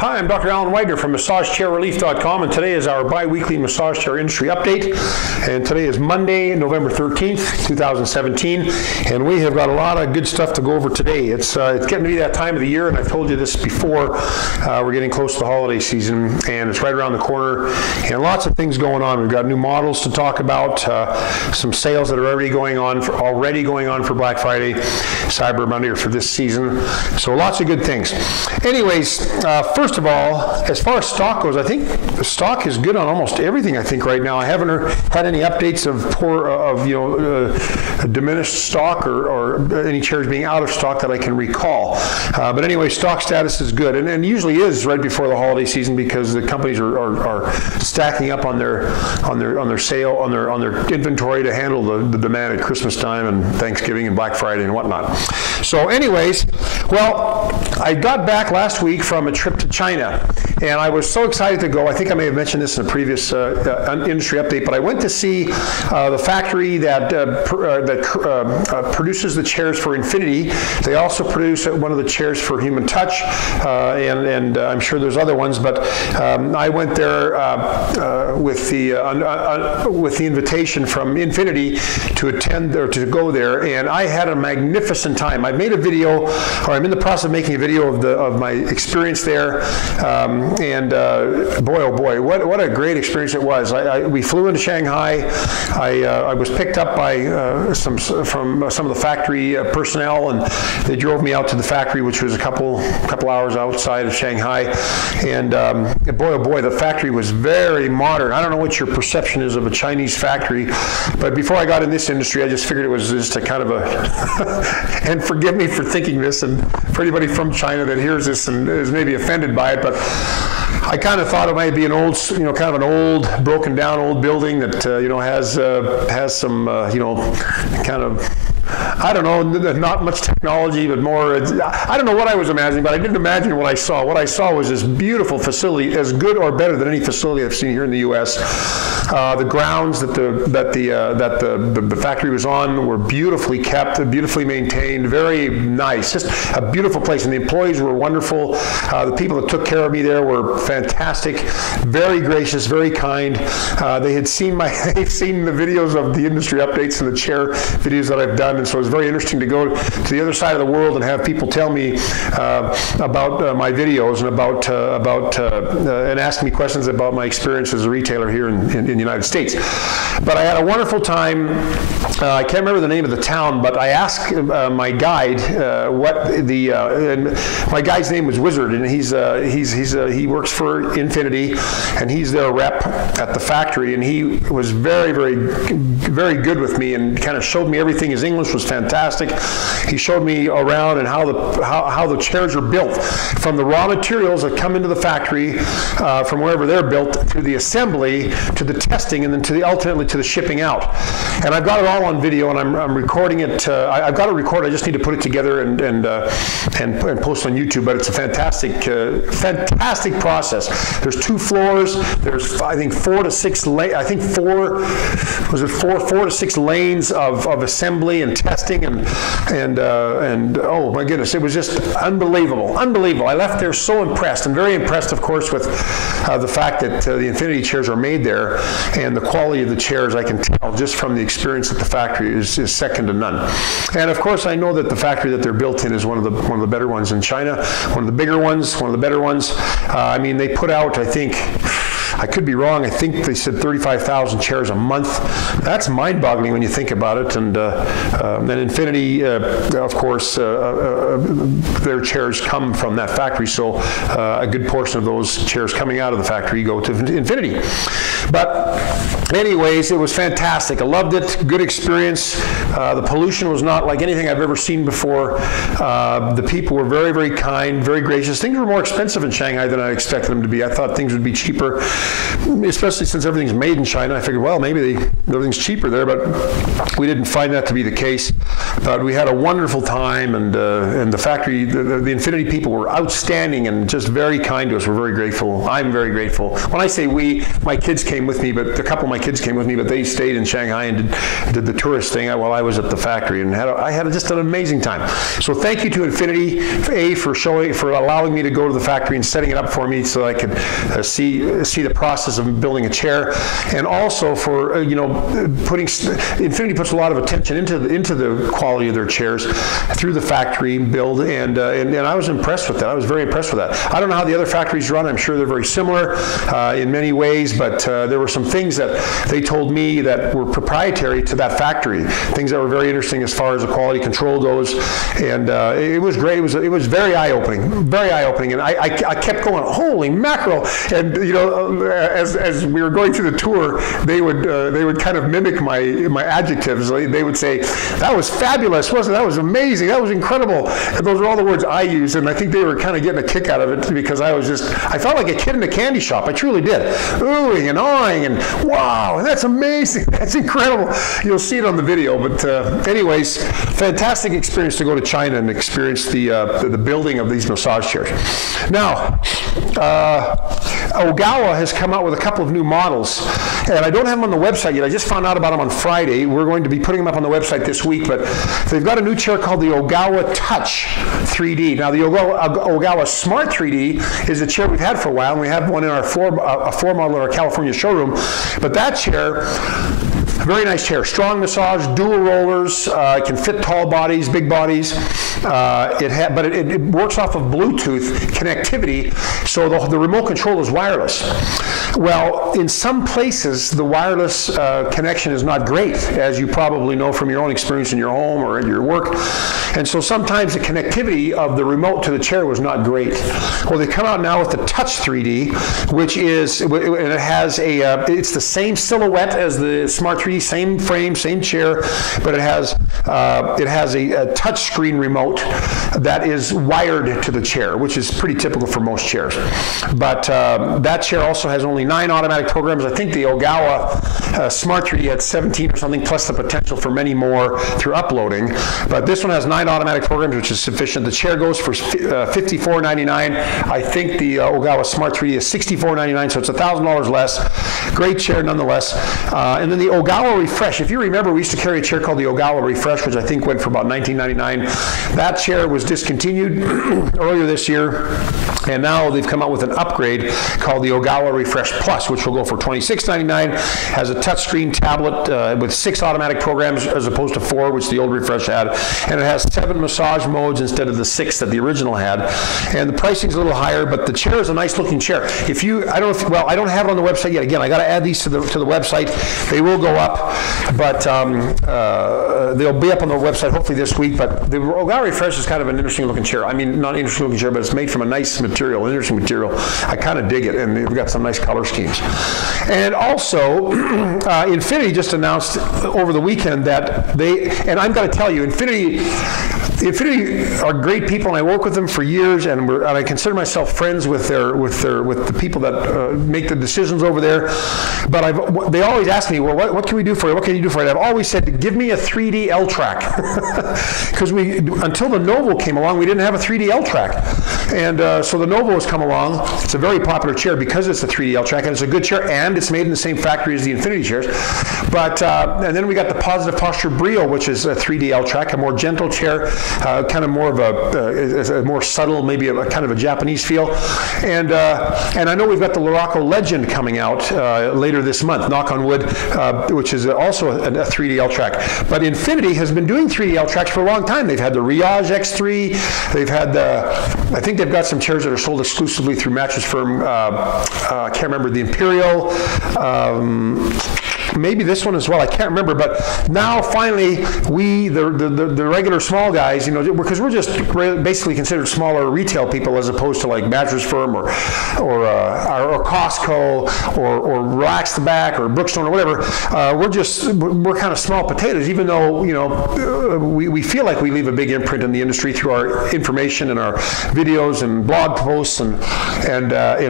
Hi, I'm Dr. Alan Widener from MassageChairRelief.com, and today is our bi-weekly massage chair industry update. And today is Monday, November 13th, 2017, and we have got a lot of good stuff to go over today. It's getting to be that time of the year, and I've told you this before. We're getting close to the holiday season, and it's right around the corner, and lots of things going on. We've got new models to talk about, some sales that are already going on for Black Friday, Cyber Monday, or for this season. So lots of good things. Anyways, first of all, as far as stock goes, I think the stock is good on almost everything. I think right now I haven't had any updates of diminished stock or any chairs being out of stock that I can recall. But anyway, stock status is good, and usually is right before the holiday season because the companies are stacking up on their sale on their inventory to handle the demand at Christmas time and Thanksgiving and Black Friday and whatnot. So, anyways, well, I got back last week from a trip to China, and I was so excited to go. I think I may have mentioned this in a previous industry update, but I went to see the factory that produces the chairs for Infinity. They also produce one of the chairs for Human Touch, and I'm sure there's other ones, but I went there with the invitation from Infinity to attend or to go there, and I had a magnificent time. I made a video, or I'm in the process of making a video of my experience there, and boy, oh boy, what a great experience it was. We flew into Shanghai. I was picked up by some of the factory personnel, and they drove me out to the factory, which was a couple hours outside of Shanghai. And boy, oh boy, the factory was very modern. I don't know what your perception is of a Chinese factory, but before I got in this industry, I just figured it was just a kind of a, and forgive me for thinking this, and for anybody from China that hears this and is maybe offended by it, but I kind of thought it might be an old, kind of an old, broken down old building that, has some, kind of, I don't know, not much technology, but more, I don't know what I was imagining, but I didn't imagine what I saw. What I saw was this beautiful facility, as good or better than any facility I've seen here in the U.S. The grounds that the factory was on were beautifully kept, beautifully maintained, very nice, just a beautiful place. And the employees were wonderful. The people that took care of me there were fantastic, very gracious, very kind. They had seen they've seen the videos of the industry updates and the chair videos that I've done. And so it was very interesting to go to the other side of the world and have people tell me about my videos and and ask me questions about my experience as a retailer here in the United States. But I had a wonderful time. I can't remember the name of the town, but I asked my guide and my guide's name was Wizard, and he works for Infinity, and he's their rep at the factory, and he was very, very, very good with me and kind of showed me everything. His English was fantastic. He showed me around and how the chairs are built, from the raw materials that come into the factory, from wherever they're built, to the assembly, to the testing, and then ultimately to the shipping out. And I've got it all on video, and I'm recording it. I've got it recorded. I just need to put it together and post on YouTube. But it's a fantastic process. There's 2 floors. There's, I think, 4 to 6 lanes of assembly and testing and oh my goodness, it was just unbelievable. I left there so impressed, and very impressed, of course, with the fact that the Infinity chairs are made there, and the quality of the chairs, I can tell just from the experience at the factory, is second to none. And of course, I know that the factory that they're built in is one of the better ones in China, one of the bigger ones, one of the better ones. I mean, they put out, I think, I could be wrong, I think they said 35,000 chairs a month. That's mind-boggling when you think about it. And Infinity, of course, their chairs come from that factory, so a good portion of those chairs coming out of the factory go to Infinity. But anyways, it was fantastic. I loved it. Good experience. The pollution was not like anything I've ever seen before. The people were very, very kind, very gracious. Things were more expensive in Shanghai than I expected them to be. I thought things would be cheaper. especially since everything's made in China. I figured, well, maybe everything's cheaper there, but we didn't find that to be the case. But we had a wonderful time, and the factory, the Infiniti people were outstanding and just very kind to us. We're very grateful. I'm very grateful. When I say we, my kids came with me, but a couple of my kids came with me, but they stayed in Shanghai and did the tourist thing while I was at the factory, and I had just an amazing time. So thank you to Infiniti, for allowing me to go to the factory and setting it up for me so I could see the process of building a chair, and also for Infiniti puts a lot of attention into the quality of their chairs through the factory build, and I was impressed with that. I was very impressed with that. I don't know how the other factories run. I'm sure they're very similar in many ways, but there were some things that they told me that were proprietary to that factory, things that were very interesting as far as the quality control goes, and it was great. It was very eye-opening, and I kept going, holy mackerel, and as we were going through the tour, they would kind of mimic my adjectives. They would say, that was fabulous, wasn't it? That was amazing, that was incredible. And those are all the words I use, and I think they were kind of getting a kick out of it because I felt like a kid in a candy shop. I truly did. Oohing and awing and wow, that's amazing, that's incredible. You'll see it on the video, but anyways, fantastic experience to go to China and experience the building of these massage chairs. Now, Ogawa has come out with a couple of new models, and I don't have them on the website yet. I just found out about them on Friday. We're going to be putting them up on the website this week, but they've got a new chair called the Ogawa Touch 3D. Now, the Ogawa Smart 3D is a chair we've had for a while, and we have one in our floor model in our California showroom, but that chair, very nice chair, strong massage, dual rollers, it can fit tall bodies, big bodies. But it works off of Bluetooth connectivity, so the remote control is wireless. Well, in some places, the wireless connection is not great, as you probably know from your own experience in your home or in your work. And so sometimes the connectivity of the remote to the chair was not great. Well, they come out now with the Touch 3D, which is, and it has it's the same silhouette as the Smart 3D, same frame, same chair, but it has a touch screen remote that is wired to the chair, which is pretty typical for most chairs. But that chair also has only 9 automatic programs. I think the Ogawa Smart 3D had 17 or something, plus the potential for many more through uploading. But this one has 9 automatic programs, which is sufficient. The chair goes for $54.99. I think the Ogawa Smart 3D is $64.99, so it's $1,000 less. Great chair nonetheless. And then the Ogawa Refresh. If you remember, we used to carry a chair called the Ogawa Refresh, which I think went for about $19.99. That chair was discontinued earlier this year, and now they've come out with an upgrade called the Ogawa Refresh Plus, which will go for $26.99. Has a touchscreen tablet with 6 automatic programs as opposed to 4, which the old Refresh had, and it has 7 massage modes instead of the 6 that the original had. And the pricing's a little higher, but the chair is a nice looking chair. I don't have it on the website yet. Again, I got to add these to the website. They will go up, but they'll be up on the website hopefully this week. But the Ogawa Refresh is kind of an interesting looking chair. I mean, not an interesting looking chair, but it's made from a nice material, interesting material. I kind of dig it, and they've got some nice color schemes. And also, Infiniti just announced over the weekend that and I'm going to tell you, Infiniti are great people, and I work with them for years, and I consider myself friends with the people that make the decisions over there. But they always ask me, well, what can we do for you? What can you do for you? I've always said, give me a 3D L-track, because until the Novo came along, we didn't have a 3D L-track, and so the Novo has come along. It's a very popular chair because it's a 3D L-track, and it's a good chair, and it's made in the same factory as the Infiniti chairs. But and then we got the Positive Posture Brio, which is a 3D L-track, a more gentle chair, kind of more of a more subtle, maybe a kind of a Japanese feel. And I know we've got the Luraco Legend coming out later this month, knock on wood, which is also a 3D L-track. But Infiniti has been doing 3D L-tracks for a long time. They've had the Riage X3. They've had I think they've got some chairs that are sold exclusively through Mattress Firm. I can't remember, the Imperial. maybe this one as well, I can't remember, but now finally we, the regular small guys, you know, because we're just basically considered smaller retail people as opposed to like Mattress Firm or Costco or Relax the Back or Brookstone or whatever. We're kind of small potatoes, even though, you know, we feel like we leave a big imprint in the industry through our information and our videos and blog posts and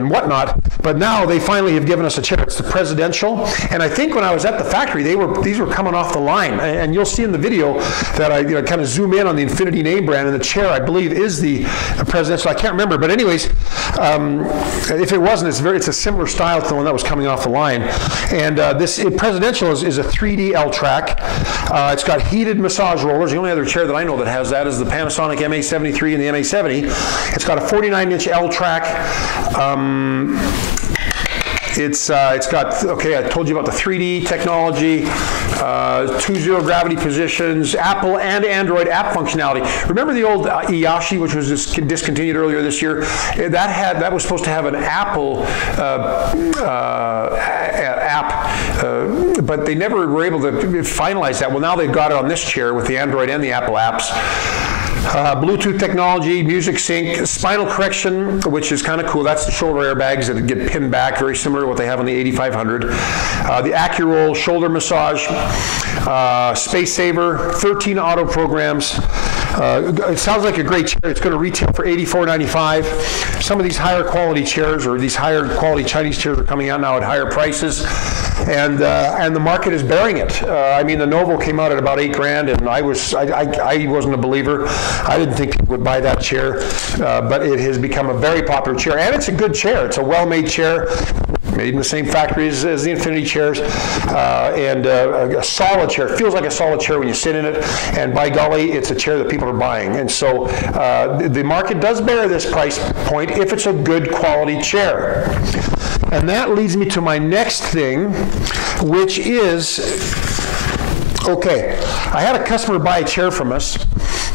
whatnot. But now they finally have given us a chair. It's the Presidential, and I think when I was at the factory, these were coming off the line, and you'll see in the video that I kind of zoom in on the Infinity name brand, and the chair I believe is the Presidential. I can't remember, but anyways, if it wasn't, it's a similar style to the one that was coming off the line. And this Presidential is a 3D L-track. It's got heated massage rollers. The only other chair that I know that has that is the Panasonic MA73 and the MA70. It's got a 49-inch L-track. It's got, okay, I told you about the 3D technology, 2-0 gravity positions, Apple and Android app functionality. Remember the old Iyashi, which was discontinued earlier this year? That was supposed to have an Apple app, but they never were able to finalize that. Well, now they've got it on this chair with the Android and the Apple apps. Bluetooth technology, music sync, spinal correction, which is kind of cool. That's the shoulder airbags that get pinned back, very similar to what they have on the 8500. The AccuRoll shoulder massage, Space Saver, 13 auto programs. It sounds like a great chair. It's going to retail for $84.95. Some of these higher quality chairs or these higher quality Chinese chairs are coming out now at higher prices, and the market is bearing it. I mean, the Novo came out at about $8,000, and I wasn't a believer. I didn't think people would buy that chair, but it has become a very popular chair, and it's a good chair. It's a well-made chair, made in the same factory as the Infinity chairs, and a solid chair. It feels like a solid chair when you sit in it, and by golly, it's a chair that people are buying. And so the market does bear this price point if it's a good quality chair. And that leads me to my next thing, which is, okay, I had a customer buy a chair from us,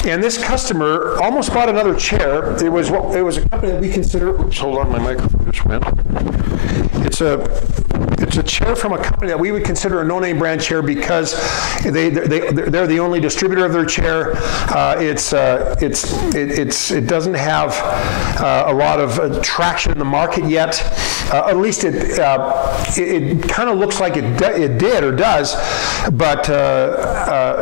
and this customer almost bought another chair. It was a company that we consider, oops, hold on, my microphone just went. It's a chair from a company that we would consider a no-name brand chair because they're the only distributor of their chair. It doesn't have a lot of traction in the market yet. At least it kind of looks like it did or does, but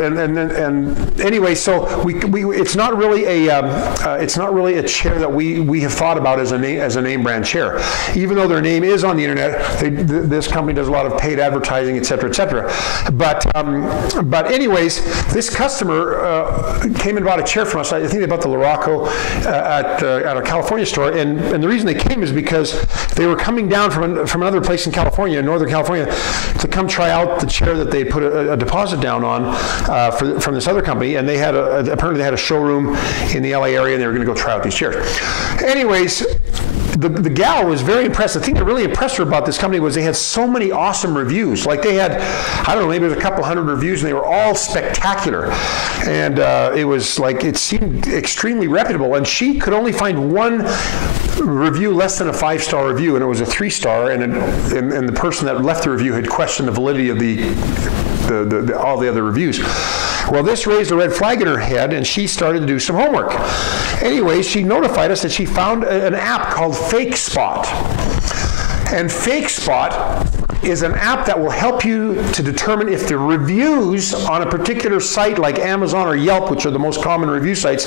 and anyway, so it's not really a chair that we have thought about as a name brand chair, even though their name is on the internet. This company does a lot of paid advertising, et cetera, et cetera. But anyways, this customer came and bought a chair from us. I think they bought the Luraco at a California store, and the reason they came is because they were coming down from another place in California, Northern California, to come try out the chair that they put a deposit down on from this other company, and they had apparently they had a showroom in the LA area, and they were going to go try out these chairs. Anyways, the gal was very impressed. The thing that really impressed her about this company was they had so many awesome reviews. Like they had, I don't know, maybe it was a couple hundred reviews, and they were all spectacular. And it was like, it seemed extremely reputable. And she could only find one review less than a 5-star review, and it was a 3-star, and the person that left the review had questioned the validity of all the other reviews. Well, this raised a red flag in her head, and she started to do some homework. Anyway, she notified us that she found an app called Fake Spot. And Fake Spot is an app that will help you to determine if the reviews on a particular site like Amazon or Yelp, which are the most common review sites,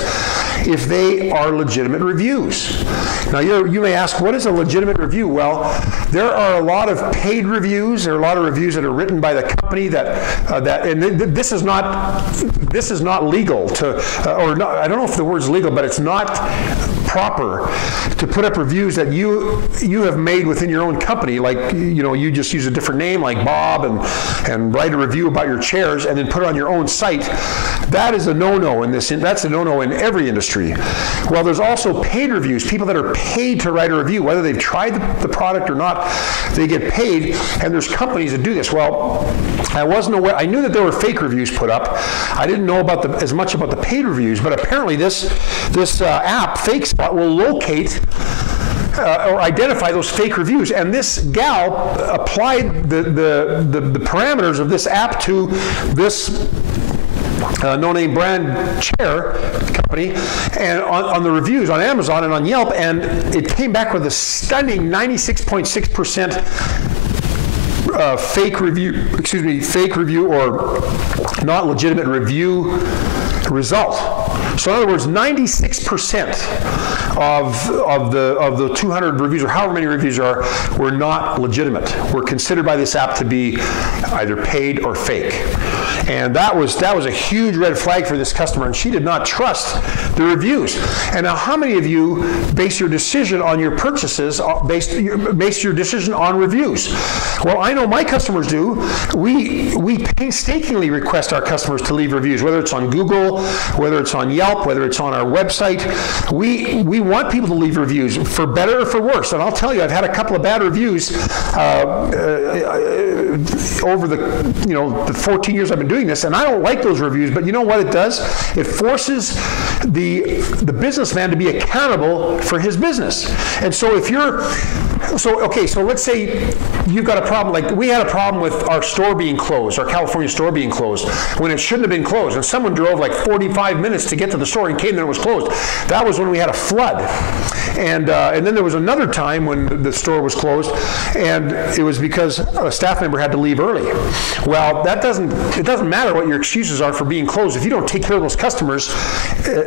if they are legitimate reviews. Now you may ask, what is a legitimate review? Well, there are a lot of paid reviews. There are a lot of reviews that are written by the company and this is not legal to, or not, I don't know if the word's legal, but it's not proper to put up reviews that you have made within your own company. Like, you just use a different name like Bob and write a review about your chairs and then put it on your own site. That is a no-no in this. That's a no-no in every industry. Well, there's also paid reviews. People that are paid to write a review, whether they've tried the product or not, they get paid, and there's companies that do this. Well, I wasn't aware. I knew that there were fake reviews put up. I didn't know about as much about the paid reviews, but apparently this app, Fake Spot, will locate or identify those fake reviews. And this gal applied the parameters of this app to this no-name brand chair company, and on the reviews on Amazon and on Yelp, and it came back with a stunning 96.6% fake review or not legitimate review result. So in other words, 96% of the 200 reviews, or however many reviews there are, were not legitimate, were considered by this app to be either paid or fake. And that was a huge red flag for this customer, and she did not trust the reviews. And now, how many of you base your decision on your purchases, base your decision on reviews? Well, I know my customers do. We painstakingly request our customers to leave reviews, whether it's on Google, whether it's on Yelp, whether it's on our website. We want people to leave reviews, for better or for worse. And I'll tell you, I've had a couple of bad reviews over the 14 years I've been doing this, and I don't like those reviews, but you know what it does? It forces the businessman to be accountable for his business. And so if you're, so let's say you've got a problem, like we had a problem with our store being closed, our California store being closed, when it shouldn't have been closed, and someone drove like 45 minutes to get to the store and came there and it was closed. That was when we had a flood. And then there was another time when the store was closed, and it was because a staff member had to leave early. Well, it doesn't matter what your excuses are for being closed. If you don't take care of those customers,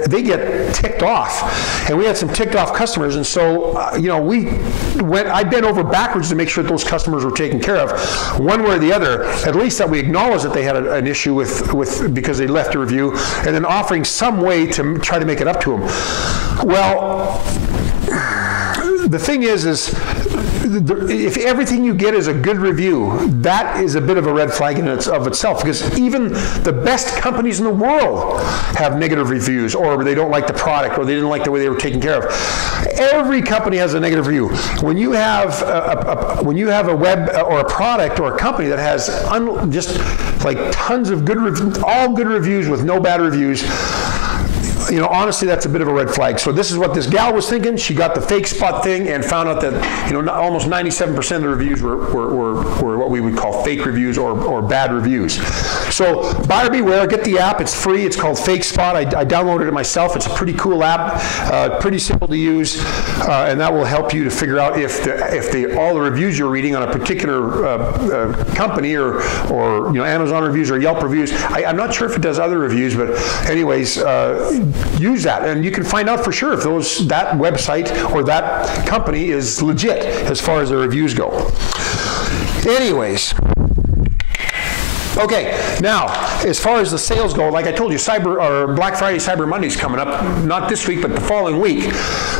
they get ticked off. And we had some ticked off customers, and so I bent over backwards to make sure that those customers were taken care of, one way or the other. At least that we acknowledge that they had an issue with because they left a review, and then offering some way to try to make it up to them. Well, the thing is if everything you get is a good review, that is a bit of a red flag in of itself, because even the best companies in the world have negative reviews, or they don't like the product, or they didn't like the way they were taken care of. Every company has a negative review. When you have a web or a product or a company that has just like tons of all good reviews with no bad reviews, honestly, that's a bit of a red flag. So this is what this gal was thinking. She got the fake spot thing and found out that almost 97% of the reviews were what we would call fake reviews or bad reviews. So buyer beware. Get the app. It's free. It's called Fake Spot. I downloaded it myself. It's a pretty cool app. Pretty simple to use, and that will help you to figure out if all the reviews you're reading on a particular company or Amazon reviews or Yelp reviews. I'm not sure if it does other reviews, but anyways. Use that, and you can find out for sure if that website or that company is legit as far as the reviews go. Anyways, okay, now as far as the sales go, like I told you, Black Friday, Cyber Monday's coming up, not this week but the following week,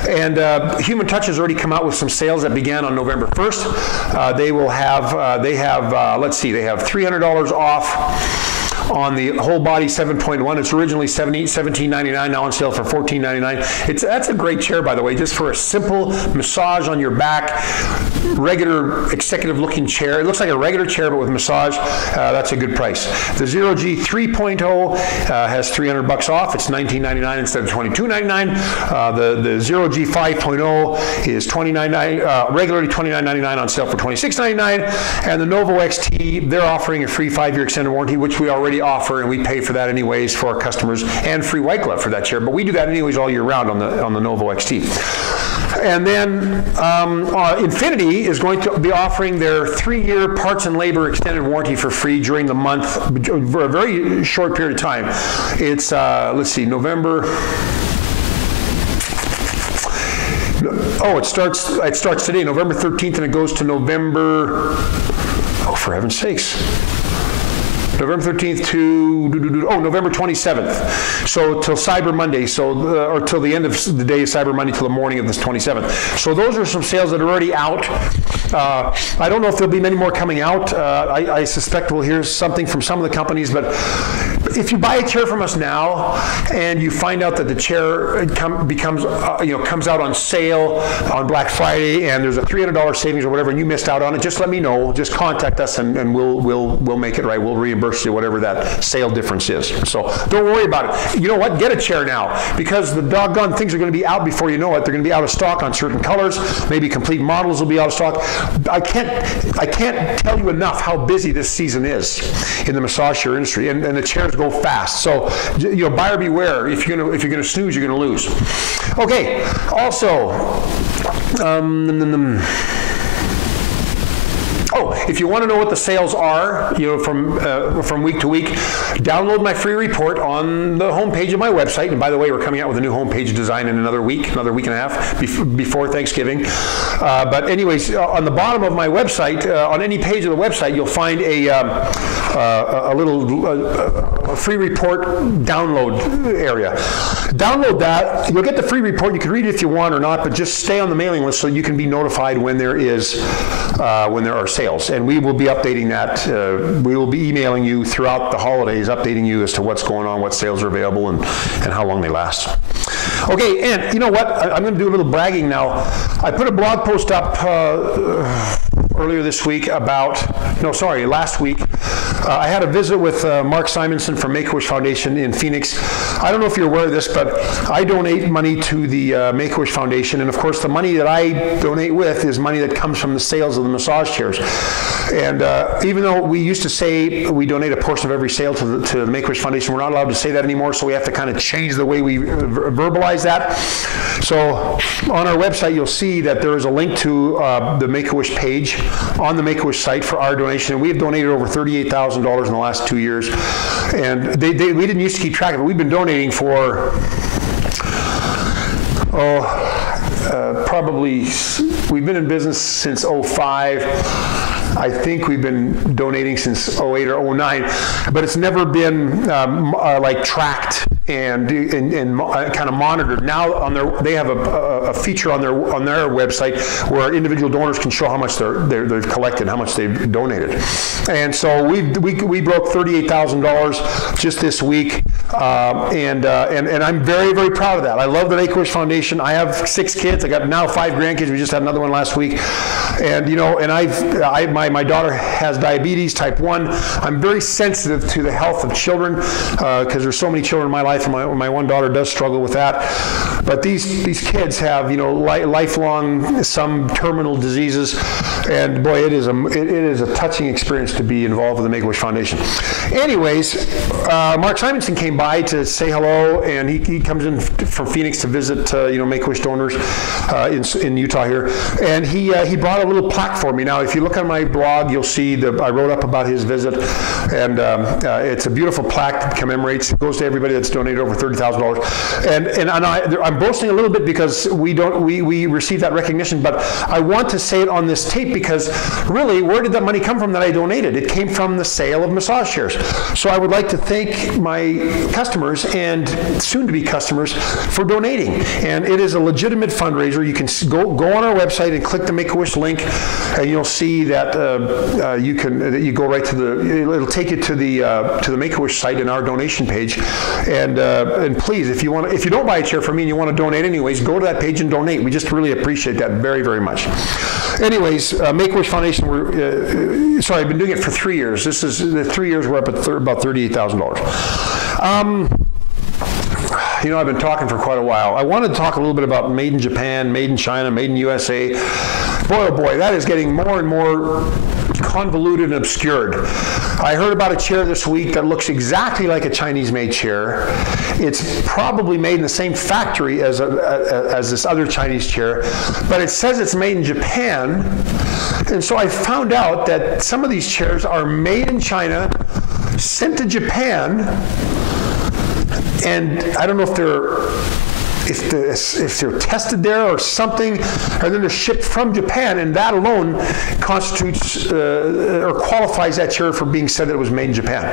and Human Touch has already come out with some sales that began on November 1st. They have $300 off on the whole body 7.1. It's originally $17.99, now on sale for $14.99. That's a great chair, by the way, just for a simple massage on your back, regular executive looking chair. It looks like a regular chair, but with massage. That's a good price. The Zero G 3.0 has $300 off. It's $19.99 instead of $22.99. The Zero G 5.0 is regularly $29.99, on sale for $26.99. And the Novo XT, they're offering a free 5-year extended warranty, which we already offer, and we pay for that anyways for our customers, and free white glove for that chair, but we do that anyways all year round on the Novo XT. And then Infinity is going to be offering their 3-year parts and labor extended warranty for free during the month, for a very short period of time. It's November. Oh, it starts today, November 13th, and it goes to November, for heaven's sakes. November 13th to November 27th. So till Cyber Monday, or till the end of the day of Cyber Monday, till the morning of this 27th. So those are some sales that are already out. I don't know if there'll be many more coming out. I suspect we'll hear something from some of the companies, but if you buy a chair from us now and you find out that the chair comes out on sale on Black Friday and there's a $300 savings or whatever, and you missed out on it, just let me know. Just contact us and we'll make it right. We'll reimburse $10, whatever that sale difference is. So don't worry about it. You know what? Get a chair now, because the doggone things are going to be out before you know it. They're going to be out of stock on certain colors. Maybe complete models will be out of stock. I can't tell you enough how busy this season is in the massage chair industry, and the chairs go fast. So, buyer beware. If you're gonna snooze, you're gonna lose. Okay. Also, if you want to know what the sales are, from week to week, download my free report on the homepage of my website. And by the way, we're coming out with a new homepage design in another week and a half before Thanksgiving. But anyways, on the bottom of my website, on any page of the website, you'll find a little free report download area. Download that. You'll get the free report. You can read it if you want or not, but just stay on the mailing list so you can be notified when there are sales. And we will be updating that. We will be emailing you throughout the holidays, updating you as to what's going on, what sales are available, and how long they last. Okay, and you know what? I'm going to do a little bragging now. I put a blog post up earlier this week last week. I had a visit with Mark Simonson from Make-A-Wish Foundation in Phoenix. I don't know if you're aware of this, but I donate money to the Make-A-Wish Foundation, and of course the money that I donate with is money that comes from the sales of the massage chairs. And even though we used to say we donate a portion of every sale to the Make-A-Wish Foundation, we're not allowed to say that anymore, so we have to kind of change the way we verbalize that. So on our website, you'll see that there is a link to the Make-A-Wish page on the Make-A-Wish site for our donation. And we have donated over $38,000 in the last 2 years. And we didn't used to keep track of it. We've been donating for, probably, we've been in business since 2005. I think we've been donating since 2008 or 2009, but it's never been tracked and kind of monitored. Now they have a feature on their website where individual donors can show how much they've collected, how much they've donated. And so we broke $38,000 just this week, and I'm very, very proud of that. I love the Make-A-Wish Foundation. I have 6 kids. I got now 5 grandkids. We just had another one last week, and my daughter has diabetes type 1. I'm very sensitive to the health of children because there's so many children in my life, and my one daughter does struggle with that. But these kids have lifelong, some terminal diseases, and boy, it is a touching experience to be involved with the Make-A-Wish Foundation. Anyways, Mark Simonson came by to say hello, and he comes in from Phoenix to visit Make-A-Wish donors in Utah here, and he brought a little plaque for me. Now, if you look on my blog, you'll see I wrote up about his visit, and it's a beautiful plaque that commemorates. It goes to everybody that's donated over $30,000. And I'm boasting a little bit because we received that recognition, but I want to say it on this tape because really, where did that money come from that I donated? It came from the sale of massage chairs. So I would like to thank my customers and soon-to-be customers for donating. And it is a legitimate fundraiser. You can go on our website and click the Make-A-Wish link, and you'll see that you go right to it'll take you to the Make-A-Wish site and our donation page. And please, if you don't buy a chair from me and you want to donate anyways, go to that page and donate. We just really appreciate that very, very much. Anyways, Make-A-Wish Foundation, I've been doing it for 3 years. This is the 3 years, we're up at about $38,000. I've been talking for quite a while. I wanted to talk a little bit about made in Japan, made in China, made in USA. Boy, oh boy, that is getting more and more convoluted and obscured. I heard about a chair this week that looks exactly like a Chinese-made chair. It's probably made in the same factory as this other Chinese chair, but it says it's made in Japan. And so I found out that some of these chairs are made in China, sent to Japan, and I don't know if they're tested there or something, and then they're shipped from Japan, and that alone constitutes or qualifies that chair for being said that it was made in Japan.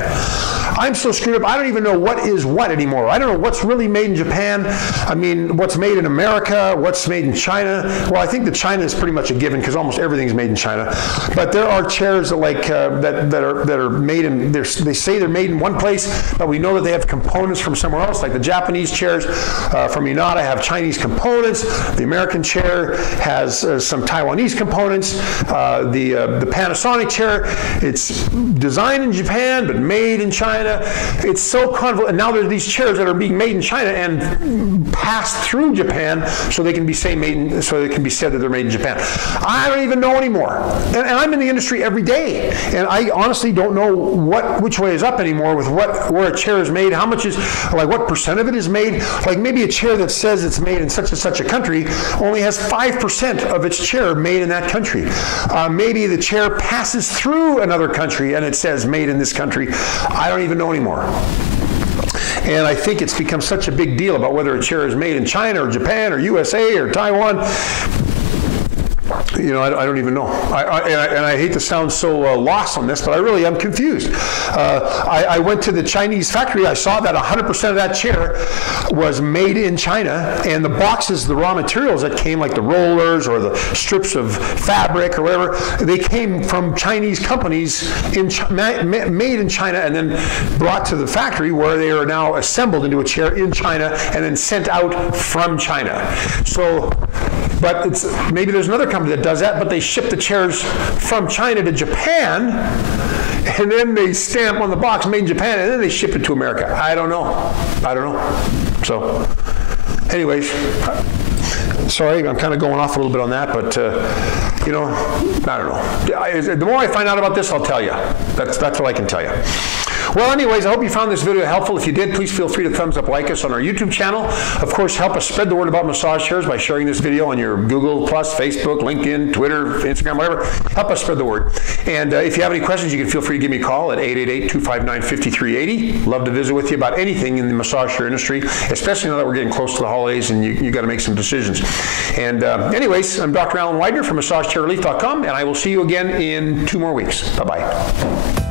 I'm so screwed up, I don't even know what is what anymore. I don't know what's really made in Japan. I mean, what's made in America, what's made in China. Well, I think that China is pretty much a given because almost everything's made in China. But there are chairs that that are made in, they say they're made in one place, but we know that they have components from somewhere else, like the Japanese chairs from Inada have Chinese components. The American chair has some Taiwanese components. The Panasonic chair, it's designed in Japan but made in China. It's so convoluted. And now there's these chairs that are being made in China and passed through Japan, so they can be said that they're made in Japan. I don't even know anymore. And I'm in the industry every day, and I honestly don't know which way is up anymore with where a chair is made, how much is, like what percent of it is made. Like maybe a chair that says it's made in such and such a country only has 5% of its chair made in that country. Maybe the chair passes through another country and it says made in this country. I don't even know anymore. And I think it's become such a big deal about whether a chair is made in China or Japan or USA or Taiwan. You know, I don't even know. And I hate to sound so lost on this, but I really am confused. I went to the Chinese factory. I saw that 100% of that chair was made in China, and the boxes, the raw materials that came, like the rollers or the strips of fabric or whatever, they came from Chinese companies made in China and then brought to the factory where they are now assembled into a chair in China and then sent out from China. So, but maybe there's another company that does that, but they ship the chairs from China to Japan, and then they stamp on the box made in Japan, and then they ship it to America. I don't know. So, anyways, sorry, I'm kind of going off a little bit on that, but you know, I don't know. The more I find out about this, I'll tell you. That's what I can tell you. Well, anyways, I hope you found this video helpful. If you did, please feel free to thumbs up, like us on our YouTube channel. Of course, help us spread the word about massage chairs by sharing this video on your Google+, Facebook, LinkedIn, Twitter, Instagram, whatever. Help us spread the word. And if you have any questions, you can feel free to give me a call at 888-259-5380. Love to visit with you about anything in the massage chair industry, especially now that we're getting close to the holidays and you got to make some decisions. And anyways, I'm Dr. Alan Widener from MassageChairRelief.com, and I will see you again in 2 more weeks. Bye-bye.